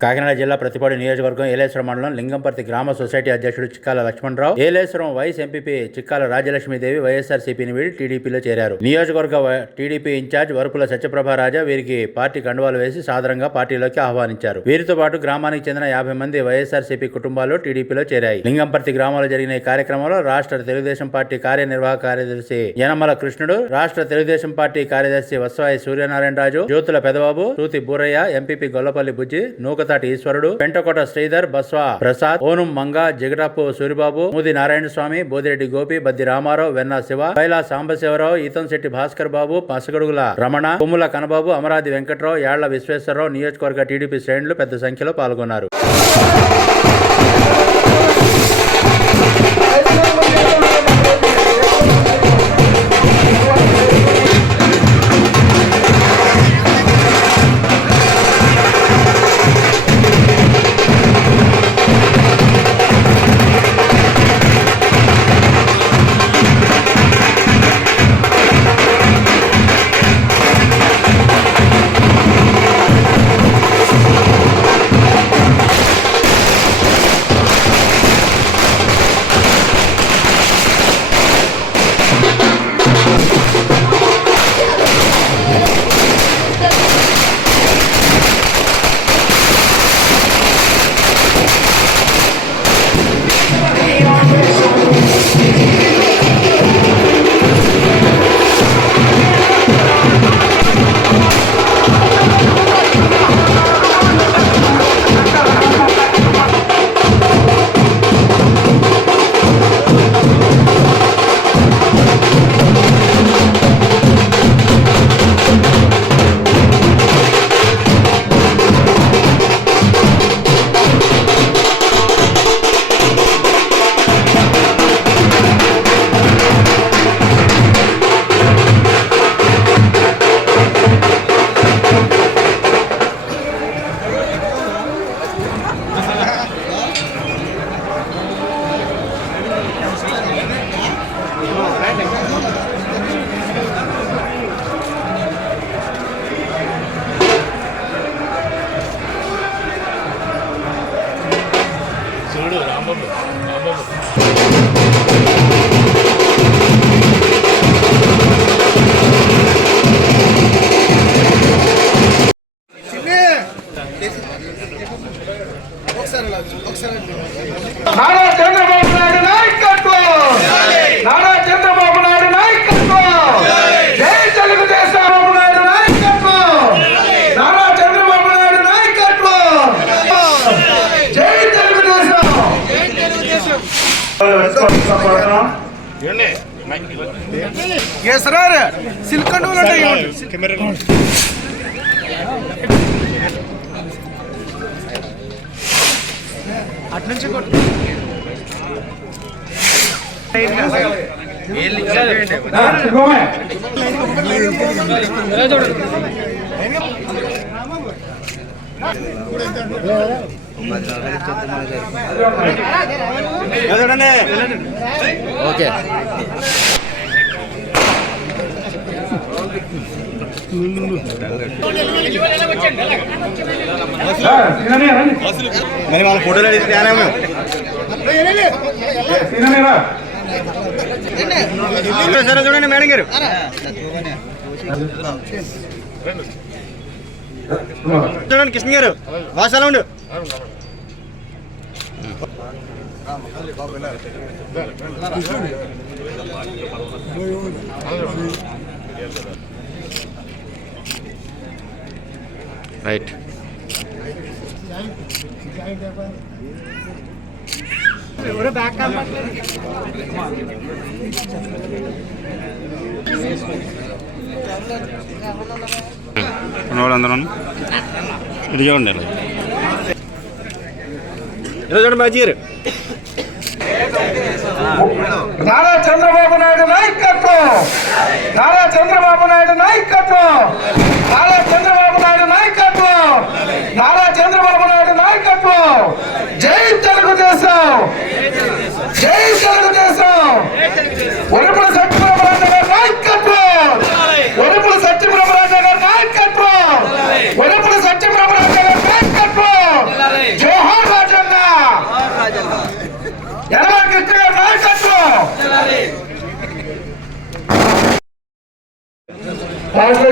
కాకినాడ జిల్లా ప్రతిపాడు నియోజకవర్గం ఏలేశ్వరం మండలం లింగంపర్తి గ్రామ సొసైటీ అధ్యక్షుడు Chikkala Lakshmanarao Yeleswaram vice MPP Chikkala Rajalakshmidevi YSR సిపిని వీడి టీడీపీలో చేరారు. నియోజకవర్గ టీడీపీ ఇన్ఛార్జ్ వరుపుల సత్యప్రభారాజా వీరికి పార్టీ కండువాలు వేసి సాధారణంగా పార్టీలోకి ఆహ్వానించారు. వీరితో పాటు గ్రామానికి చెందిన యాభై మంది వైఎస్ఆర్ సిపి కుటుంబాలు టీడీపీలో చేరాయి. లింగంపర్తి గ్రామంలో జరిగిన ఈ కార్యక్రమంలో రాష్ట్ర తెలుగుదేశం పార్టీ కార్యనిర్వాహక కార్యదర్శి యనమల కృష్ణుడు రాష్ట్ర తెలుగుదేశం పార్టీ కార్యదర్శి వత్సవాయి సూర్యనారాయణ రాజు జ్యోతుల పెదబాబు సూతి బూరయ్య ఎంపీపీ గొల్లపల్లి బుజ్జి నూకతాటి ఈశ్వరుడు పెంటకోట శ్రీధర్ బస్వ ప్రసాద్ ఓనం మంగ జగడాపు సూరిబాబు మూది నారాయణ స్వామి బోదిరెడ్డి గోపి బద్ది రామారావు వెన్నా శివ పైలా సాంబశివరావు ఈతం శెట్టి భాస్కర్ బాబు పసగడుగుల రమణ కొమ్ముల కనబాబు అమరాది వెంకట్రావు యాళ్ళ విశ్వేశ్వరరావు నియోజకవర్గ టీడీపీ శ్రేణులు పెద్ద సంఖ్యలో పాల్గొన్నారు. కేసరారు సిల్కండ్ అట్నుంచి కొట్టు మరి వాళ్ళ ఫోటోలు అడిగితే సరే చూడండి మేడం గారు. చూడండి కృష్ణ గారు వాసాలు ఉండు. రైట్ ఇది చూడండి ఇలా ఇలా చూడండి బాజీ గారు. నారా చంద్రబాబు నాయుడు నాయకత్వం! నారా చంద్రబాబు నాయుడు నాయకత్వం నారా చంద్రబాబు నాయుడు నాయకత్వం నారా చంద్రబాబు నాయుడు నాయకత్వం జై తెలుగుదేశం జై తెలుగుదేశం ఒరుపుల సత్యప్రభరాజ గారి నాయకత్వం ఒరుపుల సత్యప్రభరాజ గారి నాయకత్వం ఒరుపుల సత్యప్రభరాజ గారి నాయకత్వం జోహార్ రాజన్న ఎలా కృష్ణ గారి నాయకత్వం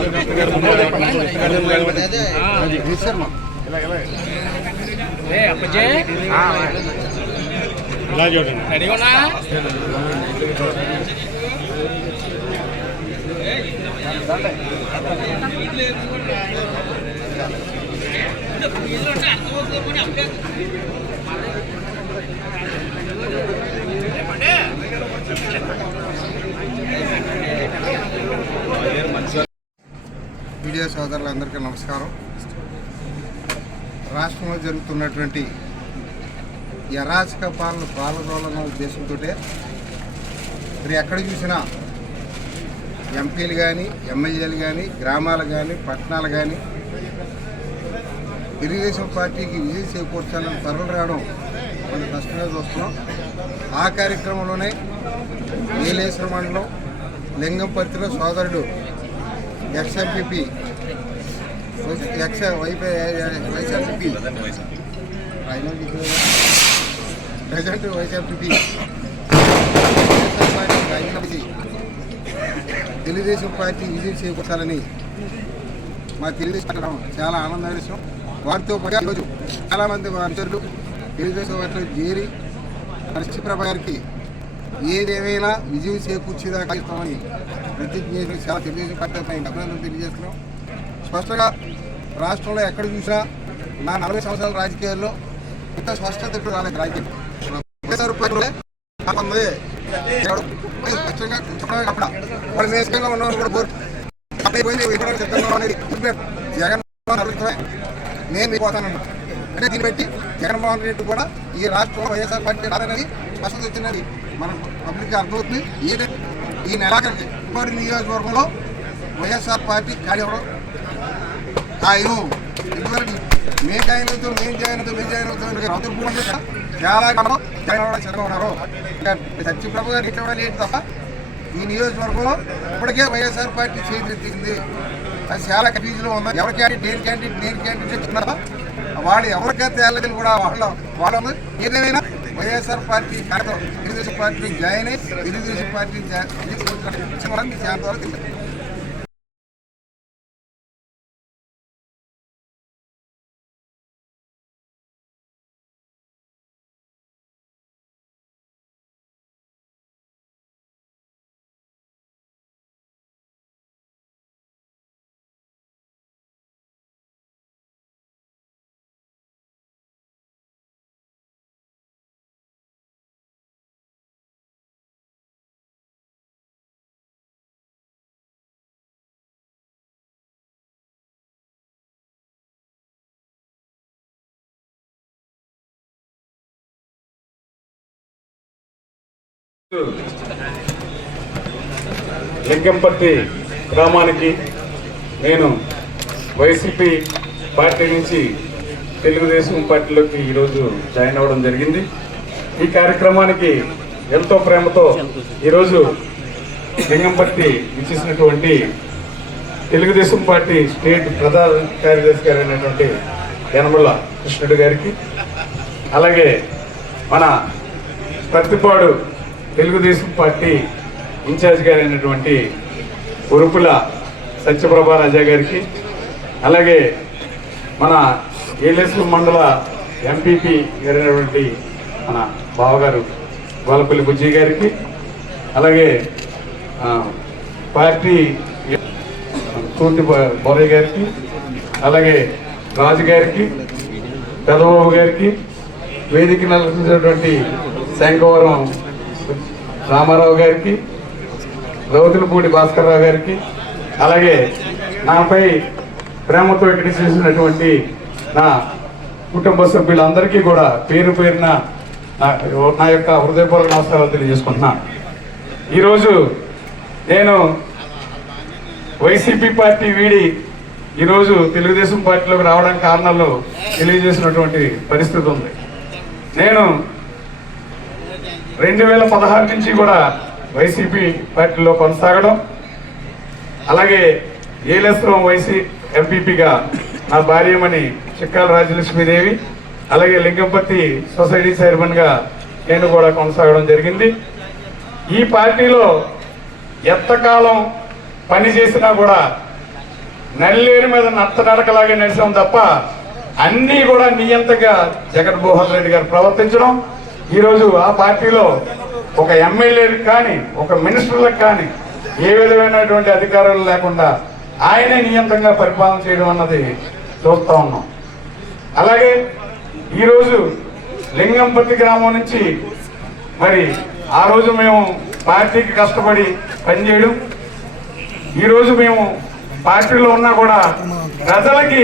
వేదిక దగ్గర రావాల్సిందే కోరుతున్నాం ఇలా చూడండి మీడియా సోదరులందరికీ నమస్కారం. రాష్ట్రంలో జరుగుతున్నటువంటి ఈ అరాచక పాలన పాలన ఉద్దేశంతో మరి ఎక్కడ చూసినా ఎంపీలు కానీ ఎమ్మెల్యేలు కానీ గ్రామాలు కానీ పట్టణాలు కానీ తెలుగుదేశం పార్టీకి విజయం చేకూర్చాలని తరలి రావడం మనం కష్టంగా చూస్తున్నాం. ఆ కార్యక్రమంలోనే నీలేశ్వర మండలం లింగంపర్తిలో సోదరుడు ex MPP ex VP YSRPP present YSRPP Telugu Desam party విజయం చేకూర్చాలని మా తెలుగుదేశం చాలా ఆనందమైన విషయం వారితో పాటు ఈరోజు చాలామంది అనుచరులు తెలుగుదేశం పార్టీలో చేరి నరసింహప్రభ గారికి ఏదేమైనా విజయం చేకూర్చేదాకా ఇస్తామని ప్రతిజ్ఞ చాలా తెలుగుదేశం పార్టీ అభినందనలు తెలియజేస్తున్నాం. స్పష్టంగా రాష్ట్రంలో ఎక్కడ చూసినా నా నలభై సంవత్సరాల రాజకీయాల్లో ఇంత స్పష్టత ఇప్పుడు రాలేదు రాజకీయం వైఎస్ఆర్ పార్టీలో చెప్పడమే కాకుండా వాళ్ళు నేషనల్గా ఉన్నవారు కూడా కోరు పోయింది ఇవ్వడానికి సిద్ధంగా అనేది జగన్మోహన్ నేను పోతానన్నా. అంటే దీన్ని బట్టి జగన్మోహన్ రెడ్డి కూడా ఈ రాష్ట్రంలో వైఎస్ఆర్ పార్టీ రాదనేది స్పష్టత వచ్చినది మనం పబ్లిక్ అర్థమవుతుంది. ఈ ఈ నెలాఖరికి ఉమ్మడి నియోజకవర్గంలో వైఎస్ఆర్ పార్టీ కార్యక్రమం ఆయన ఇదివరకు మే జాయిన్ అవుతాం మేము జాయిన్ అవుతాం మేము జాయిన్ అవుతాం. అని అవతల భూమి చాలా కాలం సత్యప్రభు గారు ఇట్లా లేదు తప్ప? ఈ నియోజకవర్గంలో ఇప్పటికే వైఎస్ఆర్ పార్టీ చేతికి అది చాలా కన్ఫ్యూజన్లో ఉంది ఎవరి క్యాండిడేట్ నేను క్యాండిడేట్ నేను క్యాండిడేట్ చెప్తున్నారా వాళ్ళు ఎవరికైతే తేలదని కూడా వాళ్ళ వాళ్ళు ఏదేమైనా వైఎస్ఆర్ పార్టీ కార్యక్రమం తెలుగుదేశం పార్టీ జాయిన్ అయ్యి తెలుగుదేశం పార్టీ జాయిన్ మీకు చాలా లింగంపట్టి గ్రామానికి నేను వైసీపీ పార్టీ నుంచి తెలుగుదేశం పార్టీలోకి ఈరోజు జాయిన్ అవ్వడం జరిగింది. ఈ కార్యక్రమానికి ఎంతో ప్రేమతో ఈరోజు లింగంపట్టి ఇచ్చేసినటువంటి తెలుగుదేశం పార్టీ స్టేట్ ప్రధాన కార్యదర్శి గారు అయినటువంటి యనమల కృష్ణుడు గారికి అలాగే మన Prathipadu Telugu Desam party in charge గారైనటువంటి Urupula Satyaprabha Raja గారికి అలాగే మన ఏలేశ్వరం మండల ఎంపీపీ గారైనటువంటి మన బావగారు గోలపల్లి బుజ్జి గారికి అలాగే పార్టీ తూర్తి బొరయ్య గారికి అలాగే రాజు గారికి పెదబాబు గారికి వేదిక నలసినటువంటి శంకవరం రామారావు గారికి రౌతులపూడి భాస్కర్రావు గారికి అలాగే నాపై ప్రేమతో ఇక్కడ చేసినటువంటి నా కుటుంబ సభ్యులందరికీ కూడా పేరు పేరున నా నా యొక్క హృదయపూర్వక నమస్కారాలు తెలియజేసుకుంటున్నాను ఈరోజు నేను వైసీపీ పార్టీ వీడి ఈరోజు తెలుగుదేశం పార్టీలోకి రావడానికి కారణాలు తెలియజేసినటువంటి పరిస్థితి ఉంది. నేను రెండు వేల పదహారు నుంచి కూడా వైసీపీ పార్టీలో కొనసాగడం అలాగే ఏలేశ్వరం వైసీ ఎంపీపీగా నా భార్యమణి చిక్కాల రాజలక్ష్మీదేవి అలాగే లింగంపతి సొసైటీ చైర్మన్గా నేను కూడా కొనసాగడం జరిగింది. ఈ పార్టీలో ఎంతకాలం పని చేసినా కూడా నల్లేరు మీద నత్తనడకలాగే నడిచాం తప్ప అన్నీ కూడా నియంతగా జగన్మోహన్ రెడ్డి గారు ప్రవర్తించడం ఈరోజు ఆ పార్టీలో ఒక ఎమ్మెల్యేలకు కానీ ఒక మినిస్టర్లకు కానీ ఏ విధమైనటువంటి అధికారాలు లేకుండా ఆయనే నియంత్రంగా పరిపాలన చేయడం అన్నది చూస్తూ ఉన్నాం. అలాగే ఈరోజు లింగంపతి గ్రామం నుంచి మరి ఆ రోజు మేము పార్టీకి కష్టపడి పనిచేయడం ఈరోజు మేము పార్టీలో ఉన్నా కూడా ప్రజలకి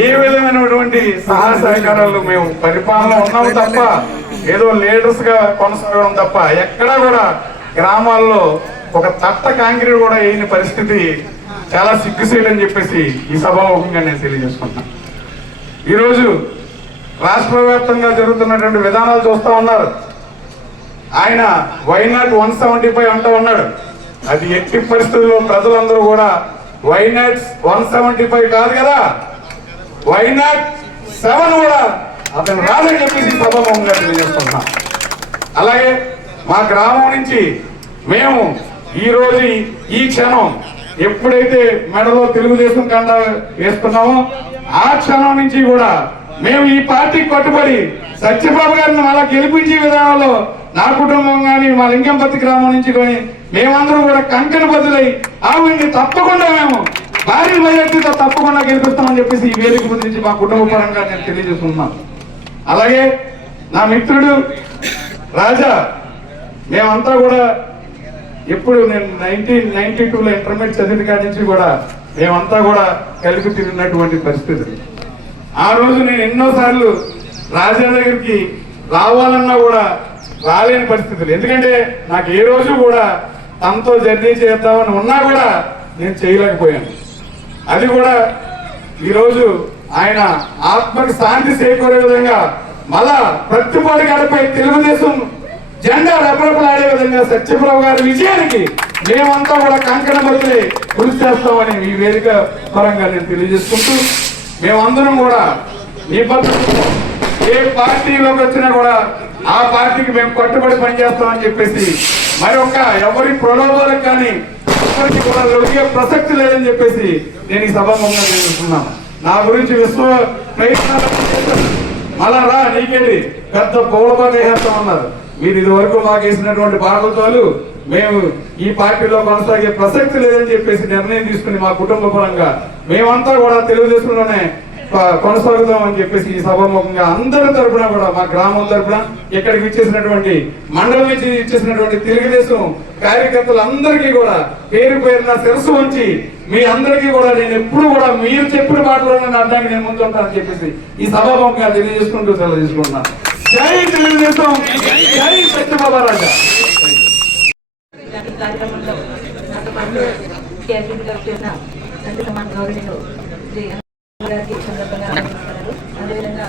ఏ విధమైనటువంటి సహాయ సహకారాలు మేము పరిపాలన ఉన్నాము తప్ప ఏదో లీడర్స్గా కొనసాగడం తప్ప ఎక్కడా కూడా గ్రామాల్లో ఒక తట్ట కాంక్రీట్ కూడా వేయని పరిస్థితి చాలా సిగ్గుశీలని చెప్పేసి ఈ సభాముఖంగా నేను తెలియజేసుకుంటాను ఈరోజు రాష్ట్ర వ్యాప్తంగా జరుగుతున్నటువంటి విధానాలు చూస్తా ఉన్నారు. ఆయన వైనాట్ వన్ సెవెంటీ ఫైవ్ అంటూ ఉన్నాడు. అది ఎట్టి పరిస్థితుల్లో ప్రజలందరూ కూడా వైనాట్ వన్ సెవెంటీ ఫైవ్ కాదు కదా. వైనాట్ సెవెన్ కూడా అతను రాదని చెప్పేసి సభాముఖంగా తెలియజేస్తున్నాం. అలాగే మా గ్రామం నుంచి మేము ఈరోజు ఈ- క్షణం ఎప్పుడైతే మెడలో తెలుగుదేశం కండ వేస్తున్నామో ఆ క్షణం నుంచి కూడా మేము ఈ పార్టీకి కట్టుబడి సత్యబాబు గారిని మళ్ళా గెలిపించే విధానంలో నా కుటుంబం కానీ మా లింగంపతి గ్రామం నుంచి కానీ మేమందరూ కూడా కంకణ బదులై ఆవిడ్ని తప్పకుండా మేము భారీ మెజార్టీతో తప్పకుండా గెలిపిస్తామని చెప్పేసి ఈ వేదిక మీద నుంచి మా కుటుంబ పరంగా నేను తెలియజేస్తున్నాను. అలాగే నా మిత్రుడు రాజా మేమంతా కూడా ఎప్పుడు నేను నైన్టీన్ నైన్టీ టూలో ఇంటర్మీడియట్ చదివిన కాడి నుంచి కూడా మేమంతా కూడా కలిపి తిరిగినటువంటి పరిస్థితి. ఆ రోజు నేను ఎన్నోసార్లు రాజా దగ్గరికి రావాలన్నా కూడా రాలేని పరిస్థితులు. ఎందుకంటే నాకు ఏ రోజు కూడా తనతో జర్నీ చేద్దామని ఉన్నా కూడా నేను చేయలేకపోయాను. అది కూడా ఈరోజు ఆయన ఆత్మకి శాంతి చేకూరే విధంగా మళ్ళా ప్రతిపాడు గడపై తెలుగుదేశం జెండా రెపరెపలాడే విధంగా సత్యప్రభు గారి విజయానికి మేమంతా కూడా కంకణ బదిలీ కృషి చేస్తామని ఈ వేదిక పరంగా నేను తెలియజేసుకుంటూ మేమందరం కూడా నిబద్ధతతో ఏ పార్టీలోకి వచ్చినా కూడా ఆ పార్టీకి మేము కట్టుబడి పనిచేస్తామని చెప్పేసి మరి ఒక ఎవరి ప్రలోభాలకు కానీ ఎవరికి కూడా ప్రసక్తి లేదని చెప్పేసి నేను ఈ సభాముఖంగా తెలుస్తున్నాను నా గురించి విశ్వ ప్రయత్నాలు అలా మళ్ళా రా నీకేంటి? పెద్ద పౌడపాటు అన్నారు మీరు ఇది వరకు మాకు వేసినటువంటి బాధలతోలు మేము ఈ పార్టీలో కొనసాగే ప్రసక్తి లేదని చెప్పేసి నిర్ణయం తీసుకుని మా కుటుంబ పరంగా మేమంతా కూడా తెలుగుదేశంలోనే కొనసాగుదాం అని చెప్పేసి ఈ సభాముఖంగా అందరి తరపున కూడా మా గ్రామం తరపున ఇక్కడికి ఇచ్చేసినటువంటి మండలం నుంచి ఇచ్చేసినటువంటి తెలుగుదేశం కార్యకర్తలందరికీ కూడా పేరు పేరున శిరస్సు ఉంచి మీ అందరికీ కూడా నేను ఎప్పుడు కూడా మీరు చెప్పిన మాటలోనే అడ్డానికి నేను ముందుంటానని చెప్పేసి ఈ సభాముఖంగా తెలియజేసుకుంటూ సెలవు తీసుకుంటున్నాను జై తెలుగుదేశం! జై సత్యబాబా రాజా ఇలాంటి కార్యక్రమంలో గారికి సందర్భంగా అదేవిధంగా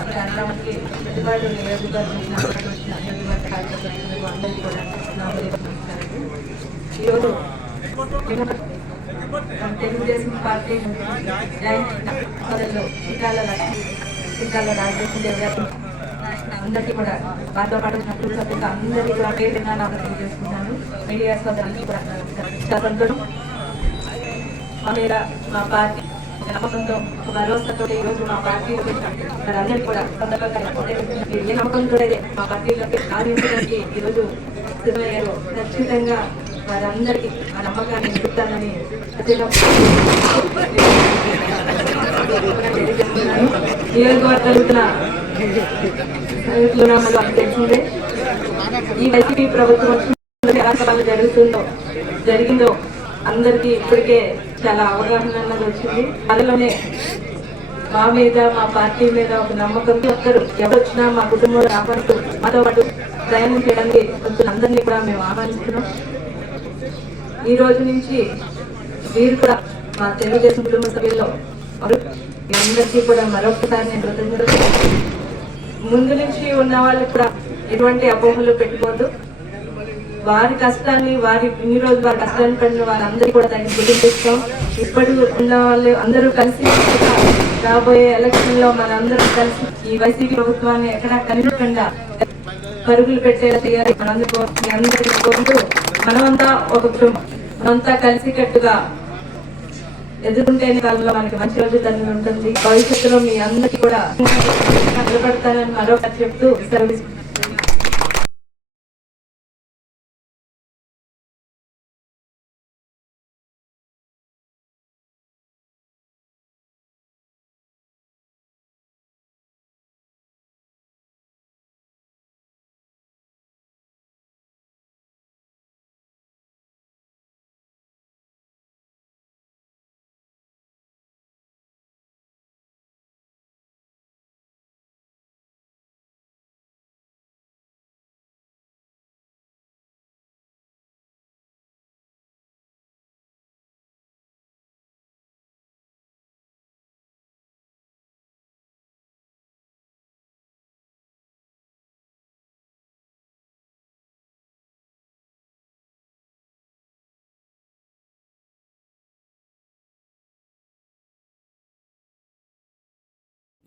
నియోజకవర్గం వచ్చిన కార్యకర్తలకు అందరికీ కూడా ఈరోజు తెలుగుదేశం పార్టీ జాయింట్ సోదరులు చిట్టాల లక్ష్మి అందరికీ కూడా వారితో పాటు కుటుంబ సభ్యులు అందరికీ కూడా పేరుగా నాకు తెలియజేసుకున్నాను మీడియా సోదరులకి కూడా సంతోషం మా పార్టీ నమ్మకంతో ఒక భరోసాతో ఈ రోజు మా పార్టీ అందరికీ కూడా ఏ మా పార్టీలోకి ఆదించడానికి ఈరోజు సిద్ధమయ్యారు. ఖచ్చితంగా వారందరికీ ఆ నమ్మకాన్ని నిలుపుతానని తెలిసిందే. ఈ వైసీపీ ప్రభుత్వం ఎలా జరుగుతుందో జరిగిందో అందరికీ ఇప్పటికే చాలా అవగాహన అన్నది వచ్చింది. అందులోనే మా మీద మా పార్టీ మీద ఒక నమ్మకం ఒక్కరు ఎవరొచ్చినా మా కుటుంబం రాబడుతూ మాతో పాటు ప్రయాణం చేయడానికి కొంచెం అందరినీ కూడా మేము ఆహ్వానిస్తున్నాం. ఈ రోజు నుంచి వీరు కూడా మా తెలుగుదేశం కుటుంబ సభ్యుల్లో అందరికీ కూడా మరొకసారి నేను కృతజ్ఞతలు ముందు నుంచి ఉన్న వాళ్ళు కూడా ఎటువంటి అపోహలు పెట్టుకోవద్దు. వారి కష్టాన్ని వారి ఇన్ని రోజులు వారి కష్టాన్ని పడిన వారందరికీ కూడా దాన్ని గుర్తిస్తాం ఇప్పుడు ఉన్న వాళ్ళు అందరూ కలిసి రాబోయే ఎలక్షన్లో మనందరం కలిసి ఈ వైసీపీ ప్రభుత్వాన్ని ఎక్కడా కనిపించకుండా పరుగులు పెట్టేలా చేయాలి. మనందరూ అందరికీ కోరుతూ మనమంతా ఒక మనంతా కలిసి కట్టుగా ఎదుర్కొంటేనే కాలంలో మనకి మంచి రోజు తల్లి ఉంటుంది. భవిష్యత్తులో మీ అందరికీ కూడా నిలబడతానని మరొకటి చెప్తూ సెలవు